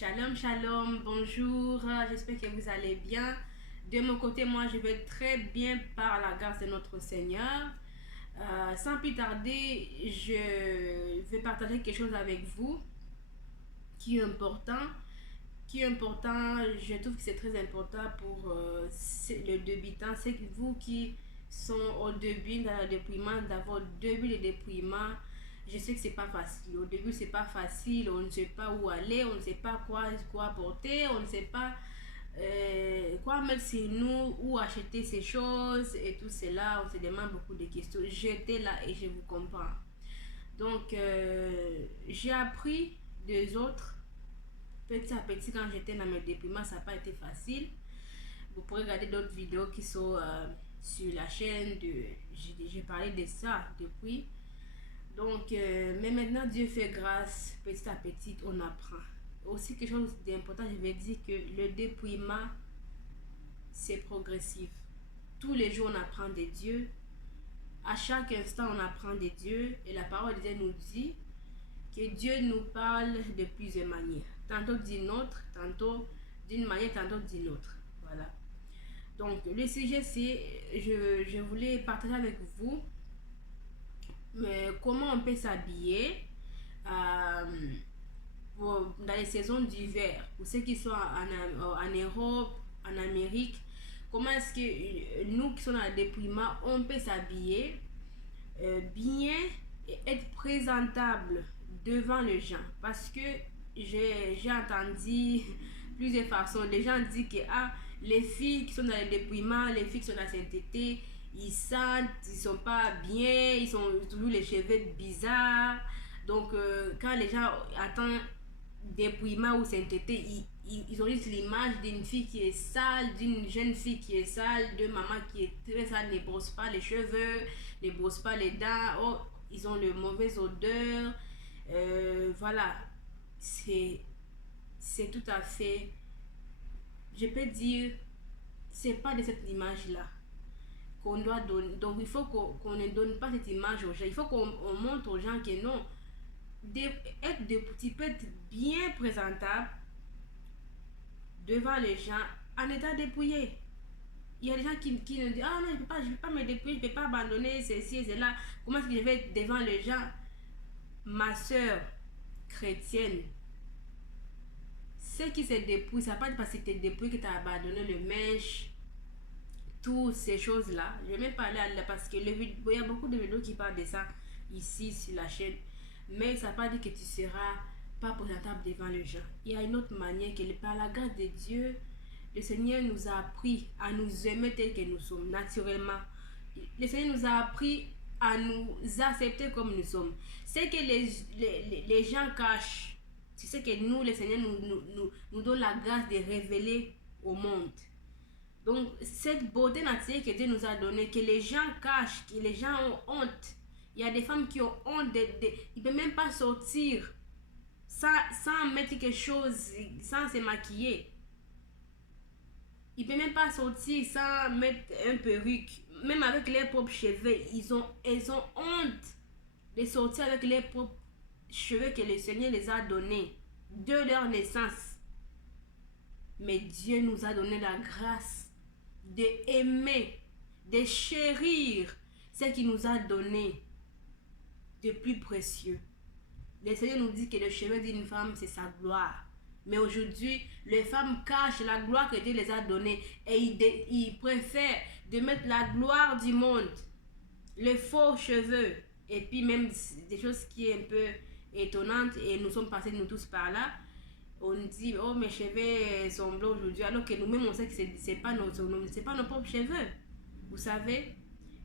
Shalom, shalom, bonjour, j'espère que vous allez bien. De mon côté, moi, je vais très bien par la grâce de notre Seigneur. Sans plus tarder, je vais partager quelque chose avec vous qui est important. Je trouve que c'est très important pour le débutant. C'est que vous qui sont au début dans le déploiement, d'avoir le début de déploiement. Je sais que c'est pas facile. Au début, c'est pas facile. On ne sait pas où aller, on ne sait pas quoi porter, on ne sait pas quoi mettre sur nous, où acheter ces choses et tout cela. On se demande beaucoup de questions. J'étais là et je vous comprends. Donc, j'ai appris des autres petit à petit. Quand j'étais dans mes déploiements, ça n'a pas été facile. Vous pourrez regarder d'autres vidéos qui sont sur la chaîne. J'ai parlé de ça depuis. Donc, mais maintenant, Dieu fait grâce. Petit à petit, on apprend. Aussi, quelque chose d'important, je vais dire que le déploiement, c'est progressif. Tous les jours, on apprend de Dieu. À chaque instant, on apprend de Dieu. Et la parole de Dieu nous dit que Dieu nous parle de plusieurs manières. Tantôt d'une autre, tantôt d'une manière, tantôt d'une autre. Voilà. Donc, le sujet, c'est, je voulais partager avec vous comment on peut s'habiller dans les saisons d'hiver. Pour ceux qui sont en Europe, en Amérique, comment est-ce que nous qui sommes dans le déploiement, on peut s'habiller bien et être présentable devant les gens. Parce que j'ai entendu plusieurs façons. Les gens disent que les filles qui sont dans le déploiement, les filles qui sont dans la sainteté, ils sentent, ils sont pas bien, ils ont toujours les cheveux bizarres. Donc, quand les gens attendent déploiement ou sainteté, ils ont juste l'image d'une fille qui est sale, d'une jeune fille qui est sale, de maman qui est très sale, ne brosse pas les cheveux, ne brosse pas les dents, oh, ils ont le mauvais odeur. Voilà, c'est tout à fait, je peux dire, c'est pas de cette image-là qu'on doit donner. Donc, il faut qu'on ne donne pas cette image aux gens. Il faut qu'on montre aux gens que non, tu peux être bien présentable devant les gens en état dépouillé. Il y a des gens qui nous disent ah non, je ne peux pas me dépouiller, je ne peux pas abandonner ceci et cela. Comment est-ce que je vais être devant les gens? Ma soeur chrétienne, ceux qui se dépouillent, ça ne pas parce que tu es dépouillé que tu as abandonné le mèche, toutes ces choses-là. Je vais même parler là parce que il y a beaucoup de vidéos qui parlent de ça ici sur la chaîne. Mais ça ne veut pas dire que tu seras pas présentable devant les gens. Il y a une autre manière que par la grâce de Dieu, le Seigneur nous a appris à nous aimer tel que nous sommes, naturellement. Le Seigneur nous a appris à nous accepter comme nous sommes. C'est que les gens cachent. C'est ce que nous, le Seigneur, nous donne la grâce de révéler au monde. Donc, cette beauté naturelle que Dieu nous a donnée, que les gens cachent, que les gens ont honte. Il y a des femmes qui ont honte, ils ne peuvent même pas sortir sans mettre quelque chose, sans se maquiller. Ils ne peuvent même pas sortir sans mettre un perruque. Même avec leurs propres cheveux, elles ont honte de sortir avec leurs propres cheveux que le Seigneur les a donnés de leur naissance. Mais Dieu nous a donné la grâce d'aimer, de chérir ce qu'il nous a donné de plus précieux. Le Seigneur nous dit que le cheveu d'une femme, c'est sa gloire. Mais aujourd'hui, les femmes cachent la gloire que Dieu les a donnée et ils préfèrent de mettre la gloire du monde, les faux cheveux, et puis même des choses qui est un peu étonnantes, et nous sommes passés nous tous par là. On dit oh mes cheveux sont blancs aujourd'hui, alors que nous-mêmes on sait que c'est pas nos propres cheveux, vous savez.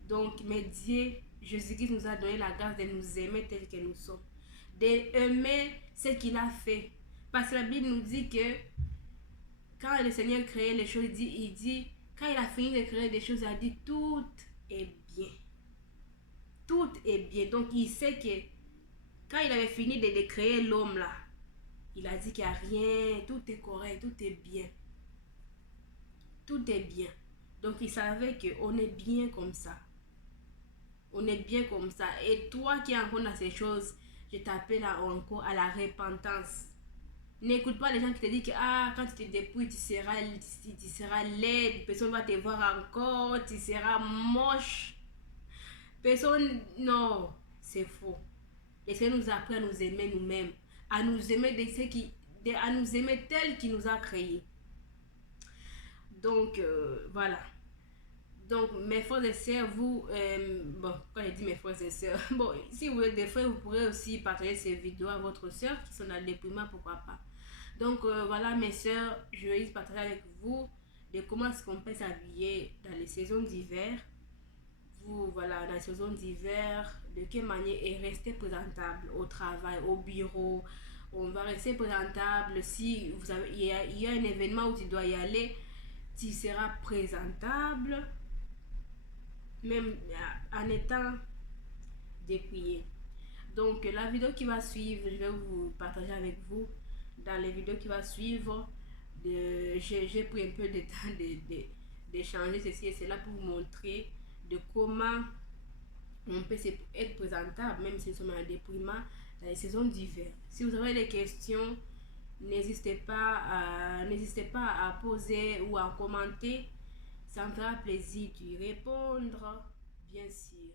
Donc, mais Dieu, Jésus-Christ nous a donné la grâce de nous aimer tel que nous sommes, d'aimer ce qu'il a fait. Parce que la Bible nous dit que quand le Seigneur créait les choses, il dit quand il a fini de créer des choses, il a dit tout est bien. Tout est bien. Donc il sait que quand il avait fini de créer l'homme là, il a dit qu'il n'y a rien, tout est correct, tout est bien. Tout est bien. Donc il savait qu'on est bien comme ça. On est bien comme ça. Et toi qui es encore dans ces choses, je t'appelle encore à la repentance. N'écoute pas les gens qui te disent que quand tu te dépouilles, tu seras laide, personne va te voir encore, tu seras moche. Personne, non, c'est faux. Le Seigneur nous apprend à nous aimer nous-mêmes, à nous aimer à nous aimer tel qu'il nous a créés. Donc, voilà. Donc, mes frères et sœurs, bon, quand je dis mes frères et sœurs, bon, si vous êtes des frères, vous pourrez aussi partager ces vidéos à votre sœur qui sont dans le déprimant, pourquoi pas. Donc, voilà, mes sœurs, je vais partager avec vous de comment est-ce qu'on peut s'habiller dans les saisons d'hiver. Vous, voilà, dans les saisons d'hiver, de quelle manière et rester présentable au travail, au bureau. On va rester présentable. Si vous avez, il y a un événement où tu dois y aller, tu seras présentable même en étant dépouillé. Donc la vidéo qui va suivre, je vais vous partager avec vous. Dans les vidéos qui va suivre, j'ai pris un peu de temps d'échanger ceci et cela pour vous montrer de comment on peut être présentable même si nous sommes en déprimant dans les saisons d'hiver. Si vous avez des questions, n'hésitez pas à poser ou à commenter. Ça me fera plaisir d'y répondre, bien sûr.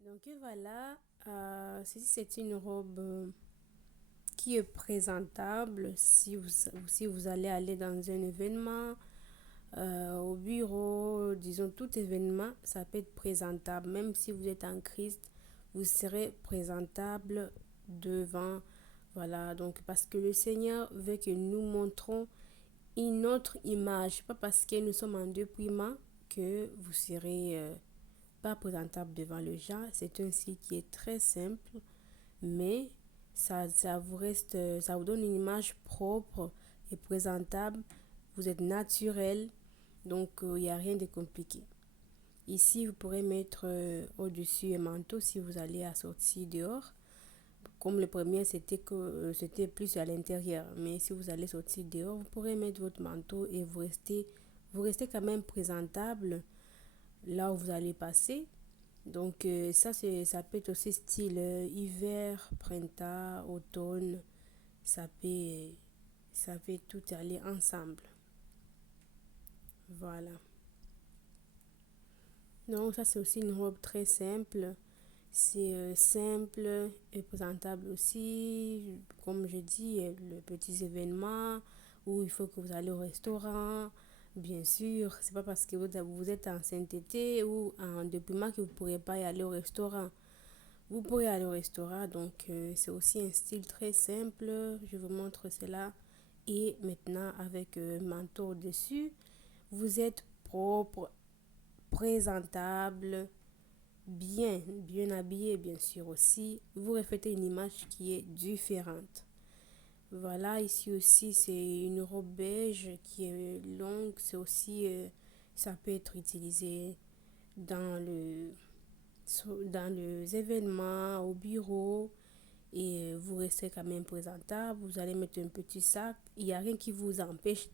Donc voilà, ceci c'est une robe qui est présentable si vous allez aller dans un événement, au bureau, disons tout événement, ça peut être présentable. Même si vous êtes en Christ, vous serez présentable devant. Voilà, donc parce que le Seigneur veut que nous montrons une autre image, pas parce que nous sommes en déprimant que vous serez pas présentable devant le gens. C'est un style qui est très simple, mais ça vous donne une image propre et présentable. Vous êtes naturel, donc il n'y a rien de compliqué. Ici, vous pourrez mettre au-dessus un manteau si vous allez à sortir dehors. Comme le premier, c'était plus à l'intérieur. Mais si vous allez sortir dehors, vous pourrez mettre votre manteau et vous restez quand même présentable là où vous allez passer. Donc ça peut être aussi style hiver, printemps, automne. Ça peut, ça peut tout aller ensemble. Voilà. Donc ça c'est aussi une robe très simple. C'est simple et présentable aussi. Comme je dis, le petit événement où il faut que vous allez au restaurant. Bien sûr, c'est pas parce que vous êtes en sainteté ou en déploiement que vous ne pourrez pas y aller au restaurant. Vous pourrez aller au restaurant, donc c'est aussi un style très simple. Je vous montre cela. Et maintenant, avec manteau au-dessus, vous êtes propre, présentable, bien habillé, bien sûr aussi. Vous reflétez une image qui est différente. Voilà, ici aussi, c'est une robe beige qui est longue. C'est aussi, ça peut être utilisé dans dans les événements, au bureau, et vous restez quand même présentable. Vous allez mettre un petit sac. Il n'y a rien qui vous empêche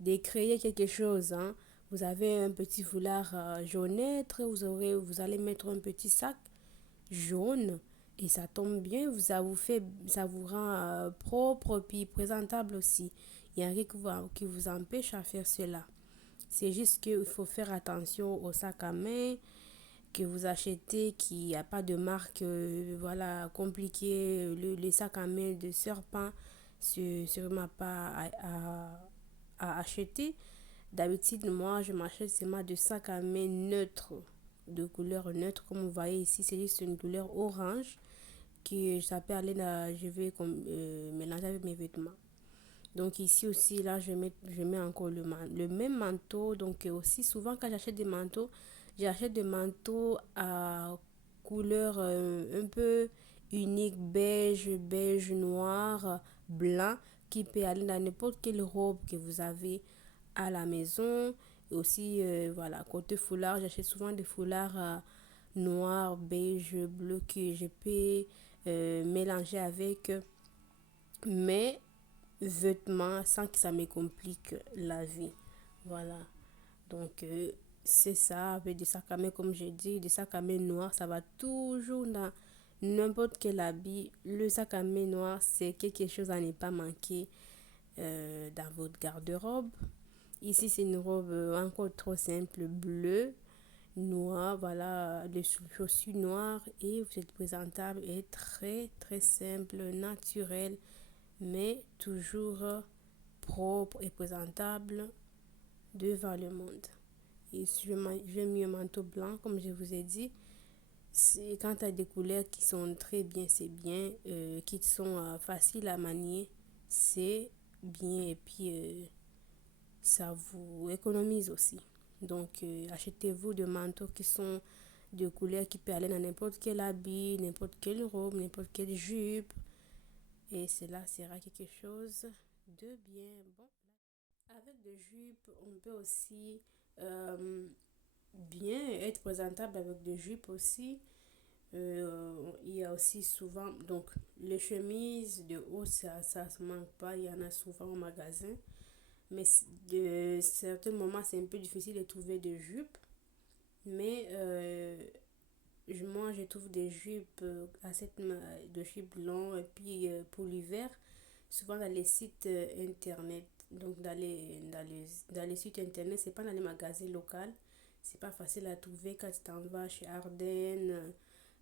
de créer quelque chose. Hein. Vous avez un petit foulard jaunâtre, vous allez mettre un petit sac jaune et ça tombe bien, ça vous rend propre puis présentable aussi. Il n'y a rien qui vous empêche à faire cela. C'est juste qu'il faut faire attention au sac à main que vous achetez, qui n'y a pas de marque voilà, compliquée. Les sacs à main de serpent, c'est sûrement pas à acheter. D'habitude, moi, je m'achète seulement de sacs à main neutres, de couleur neutre. Comme vous voyez ici, c'est juste une couleur orange qui ça peut aller là, je vais mélanger avec mes vêtements. Donc ici aussi, là, je mets encore le même manteau. Donc aussi, souvent, quand j'achète des manteaux, j'achète des manteaux à couleur un peu unique, beige, noir, blanc, qui peut aller dans n'importe quelle robe que vous avez à la maison. Et aussi, voilà, côté foulard, j'achète souvent des foulards noirs, beige, bleu que je peux mélanger avec mes vêtements sans que ça me complique la vie. Voilà. Donc, c'est ça, avec des sacs à main, comme j'ai dit, des sacs à main noirs, ça va toujours dans n'importe quel habit, le sac à main noir, c'est quelque chose à ne pas manquer dans votre garde-robe. Ici, c'est une robe encore trop simple, bleue, noire, voilà, les chaussures noires et vous êtes présentable et très très simple, naturel, mais toujours propre et présentable devant le monde. Et j'ai mis un manteau blanc, comme je vous ai dit. Quand tu as des couleurs qui sont très bien, c'est bien. Qui sont faciles à manier, c'est bien. Et puis, ça vous économise aussi. Donc, achetez-vous des manteaux qui sont de couleurs qui peuvent aller dans n'importe quel habit, n'importe quelle robe, n'importe quelle jupe. Et cela sera quelque chose de bien bon. Avec des jupes, on peut aussi bien être présentable avec des jupes aussi. Il y a aussi souvent, donc les chemises de haut, ça se manque pas, il y en a souvent au magasin. Mais de certains moments, c'est un peu difficile de trouver des jupes. Mais moi, je trouve des jupes de jupes longs et puis pour l'hiver, souvent dans les sites internet. Donc dans les sites internet, c'est pas dans les magasins locaux. C'est pas facile à trouver quand tu t'en vas chez Ardennes,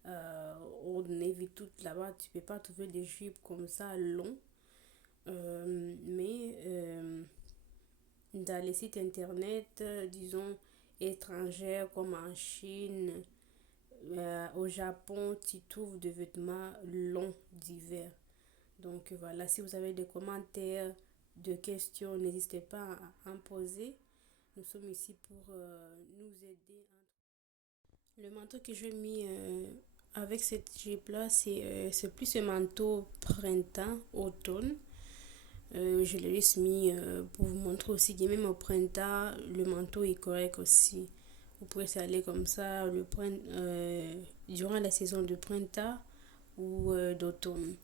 Old Navy, tout là-bas. Tu peux pas trouver des jupes comme ça longs. Mais dans les sites internet, disons, étrangers comme en Chine, au Japon, tu trouves des vêtements longs d'hiver. Donc voilà, si vous avez des commentaires, des questions, n'hésitez pas à en poser. Nous sommes ici pour nous aider. Le manteau que j'ai mis avec cette jupe-là, c'est plus un manteau printemps-automne. Je l'ai juste mis pour vous montrer aussi que même au printemps, le manteau est correct aussi. Vous pouvez aller comme ça durant la saison de printemps ou d'automne.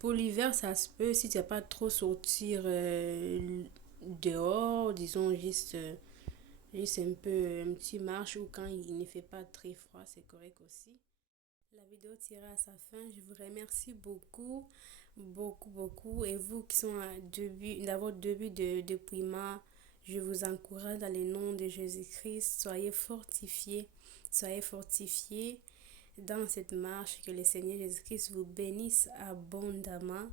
Pour l'hiver, ça se peut si tu n'as pas trop sortir dehors, disons juste un peu un petit marche ou quand il ne fait pas très froid, c'est correct aussi. La vidéo tire à sa fin. Je vous remercie beaucoup, beaucoup, beaucoup. Et vous qui sont dans votre début de dépouillement, je vous encourage dans le nom de Jésus-Christ. Soyez fortifiés dans cette marche. Que le Seigneur Jésus-Christ vous bénisse abondamment.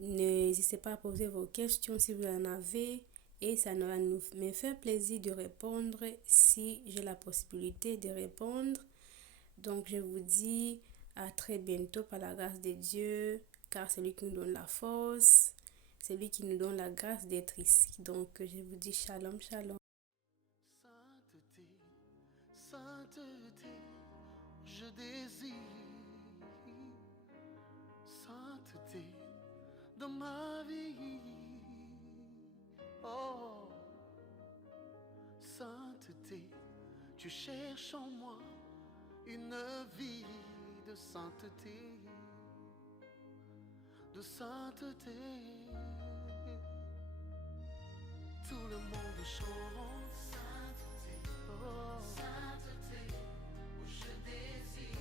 N'hésitez pas à poser vos questions si vous en avez. Et ça va me faire plaisir de répondre si j'ai la possibilité de répondre. Donc, je vous dis à très bientôt par la grâce de Dieu, car c'est lui qui nous donne la force, c'est lui qui nous donne la grâce d'être ici. Donc, je vous dis shalom, shalom. Sainteté, sainteté, je désire sainteté dans ma vie. Oh, sainteté, tu cherches en moi une vie de sainteté, de sainteté. Tout le monde chante sainteté, oh, sainteté, où je désire